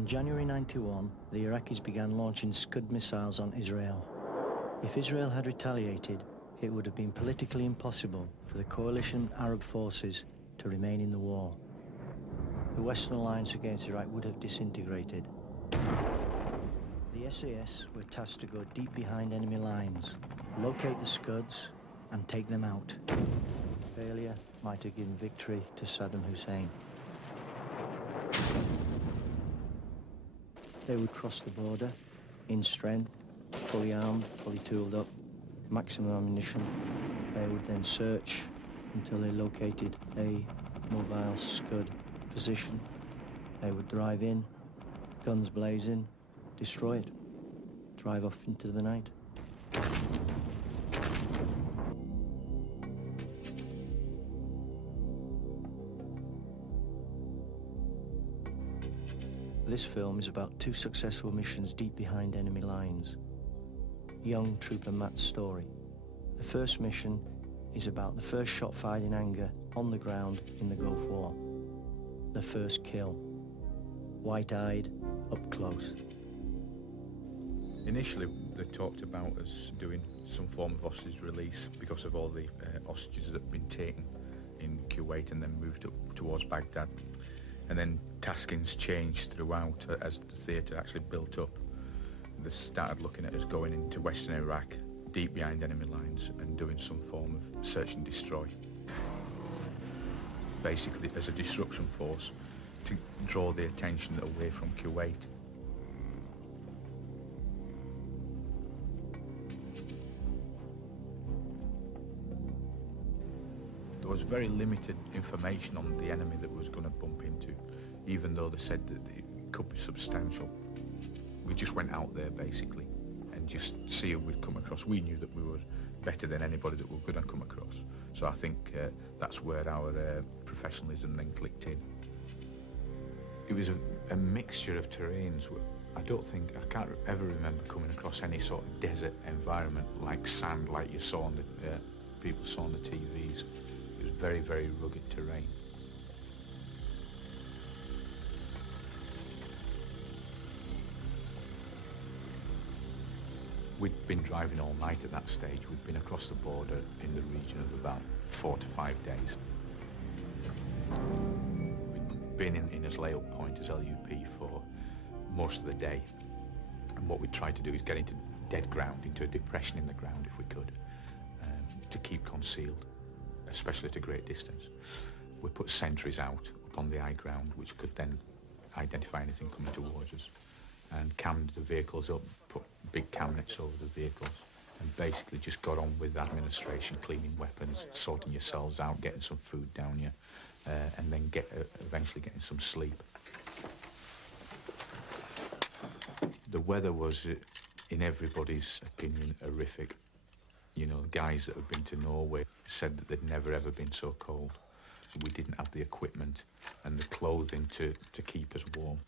In January 91, the Iraqis began launching Scud missiles on Israel. If Israel had retaliated, it would have been politically impossible for the coalition Arab forces to remain in the war. The Western alliance against Iraq would have disintegrated. The SAS were tasked to go deep behind enemy lines, locate the Scuds and take them out. Failure might have given victory to Saddam Hussein. They would cross the border in strength, fully armed, fully tooled up, maximum ammunition. They would then search until they located a mobile Scud position. They would drive in, guns blazing, destroy it, drive off into the night. This film is about two successful missions deep behind enemy lines. Young trooper Matt's story. The first mission is about the first shot fired in anger on the ground in the Gulf War. The first kill. White-eyed, up close. Initially, they talked about us doing some form of hostage release because of all the hostages that had been taken in Kuwait and then moved up towards Baghdad. And then taskings changed throughout as the theatre actually built up. They started looking at us going into Western Iraq, deep behind enemy lines, and doing some form of search and destroy. Basically, as a disruption force to draw the attention away from Kuwait. There was very limited information on the enemy that we was going to bump into, even though they said that it could be substantial. We just went out there basically and just see who we'd come across. We knew that we were better than anybody that we were going to come across. So I think that's where our professionalism then clicked in. It was a mixture of terrains. I can't ever remember coming across any sort of desert environment like sand, like you saw on the people saw on the TVs. It was very, very rugged terrain. We'd been driving all night at that stage. We'd been across the border in the region of about 4 to 5 days. We'd been in as layout point as LUP for most of the day. And what we tried to do is get into dead ground, into a depression in the ground if we could, to keep concealed, especially at a great distance. We put sentries out upon the high ground, which could then identify anything coming towards us, and cammed the vehicles up, put big cam nets over the vehicles, and basically just got on with administration, cleaning weapons, sorting yourselves out, getting some food down you, and then eventually getting some sleep. The weather was, in everybody's opinion, horrific. You know, guys that had been to Norway said that they'd never ever been so cold. We didn't have the equipment and the clothing to keep us warm.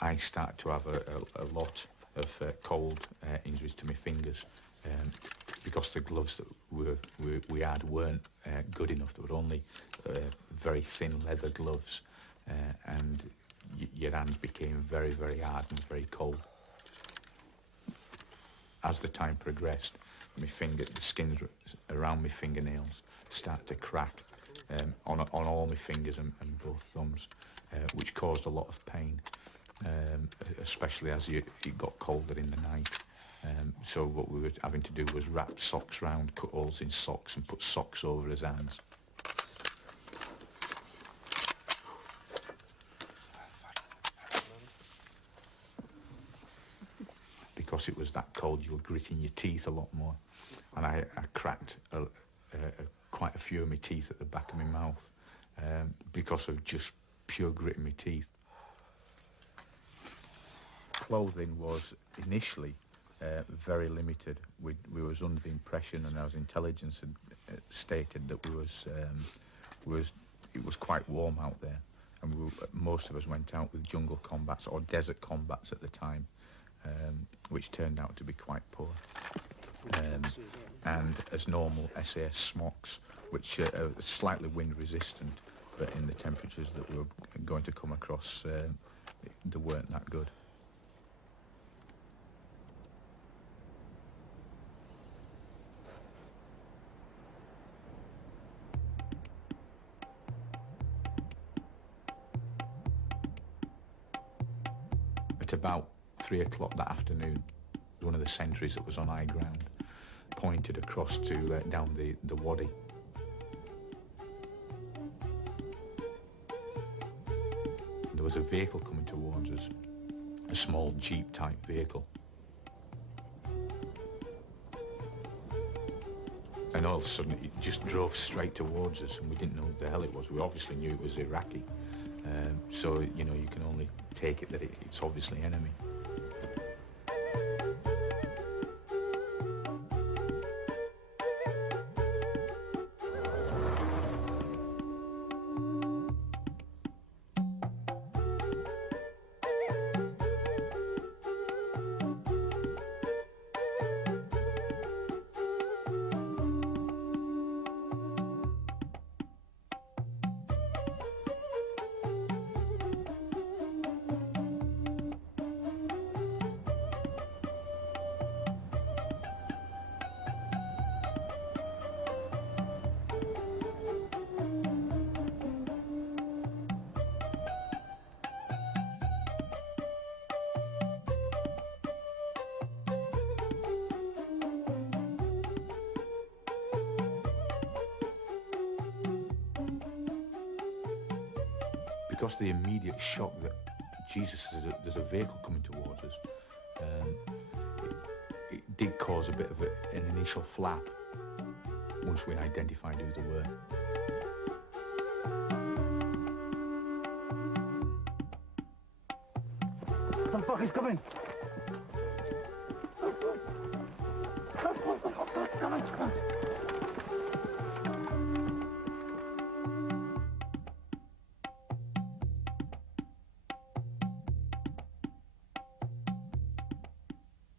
I started to have a lot of cold injuries to my fingers because the gloves that we had weren't good enough. They were only very thin leather gloves, and your hands became very, very hard and very cold. As the time progressed, the skin around my fingernails started to crack on all my fingers and both thumbs, which caused a lot of pain. Especially as it got colder in the night. So what we were having to do was wrap socks round, cut holes in socks and put socks over his hands. Because it was that cold, you were gritting your teeth a lot more. And I cracked quite a few of my teeth at the back of my mouth because of just pure gritting my teeth. Clothing was initially very limited. We was under the impression, and our intelligence had stated that it was quite warm out there, and most of us went out with jungle combats or desert combats at the time, which turned out to be quite poor. And as normal SAS smocks, which are slightly wind resistant, but in the temperatures that we were going to come across, They weren't that good. At about 3 o'clock that afternoon, one of the sentries that was on high ground pointed across to down the wadi. There was a vehicle coming towards us, a small jeep type vehicle. And all of a sudden it just drove straight towards us, and we didn't know what the hell it was. We obviously knew it was Iraqi. So, you know, you can only take it that it's obviously enemy. Because the immediate shock that, Jesus, there's a vehicle coming towards us, it did cause a bit of an initial flap once we identified who they were. Some fuckers coming! Come on.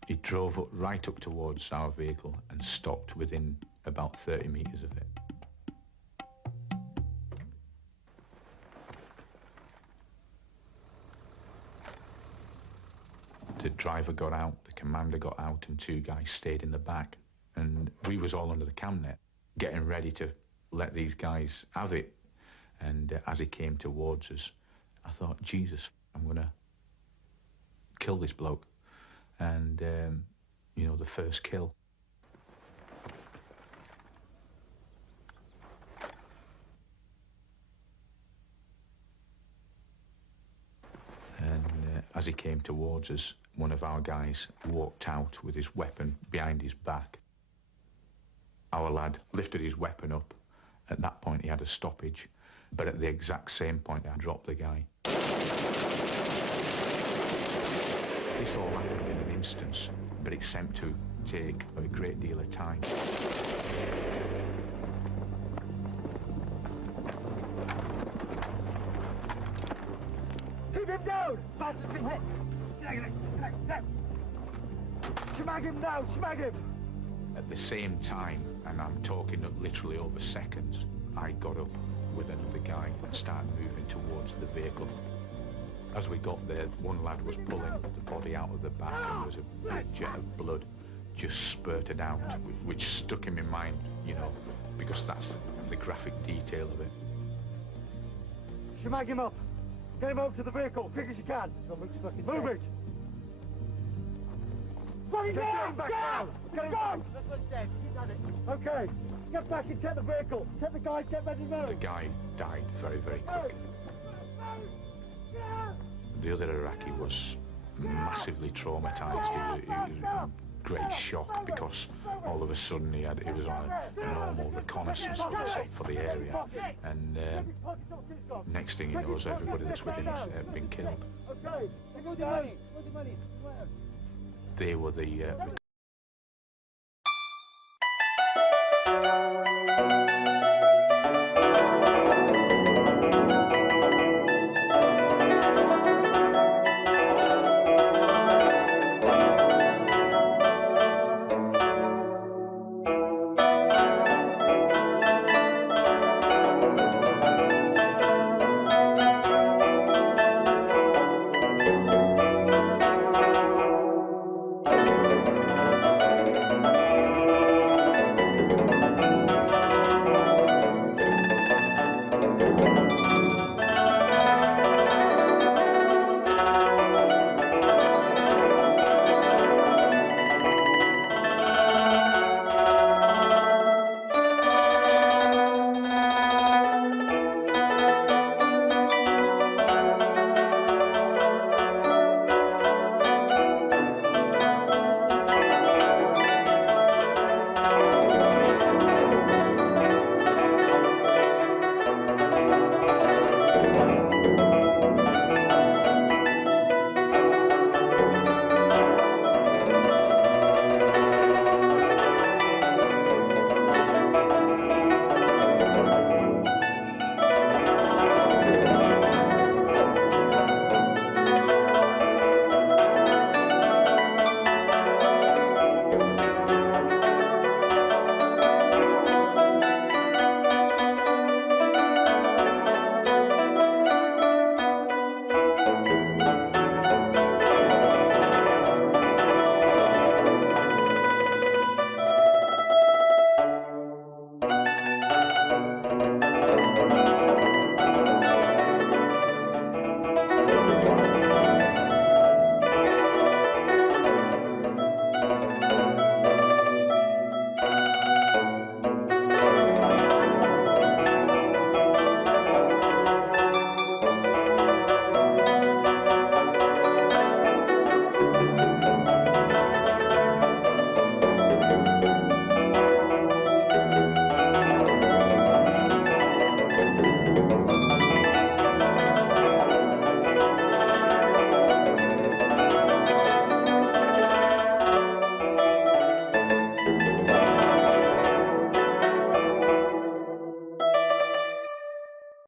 He drove right up towards our vehicle and stopped within about 30 metres of it. The driver got out, the commander got out, and 2 guys stayed in the back. And we was all under the cam net, getting ready to let these guys have it. And as he came towards us, I thought, Jesus, I'm going to kill this bloke. And, you know, the first kill. And as he came towards us, one of our guys walked out with his weapon behind his back. Our lad lifted his weapon up. At that point, he had a stoppage. But at the exact same point, I dropped the guy. This all happened in an instance, but it seemed to take a great deal of time. Keep him down! Bastard's been hit! Shmag him now! Shmag him! At the same time, and I'm talking literally over seconds, I got up with another guy and started moving towards the vehicle. As we got there, one lad was pulling the body out of the back, and there was a big jet of blood just spurted out, which stuck in my mind, you know, because that's the graphic detail of it. Shmag him up! Get him over to the vehicle, quick as you can! Move it! Get him back now! Get him back! That's what's dead. He's done it. Okay, get back and check the vehicle. Check the guys, get ready to move. The guy died very, very quickly. The other Iraqi was massively traumatised. He was in great shock because all of a sudden he was on a normal reconnaissance for the area, and next thing he knows, everybody that's with him has been killed. They were the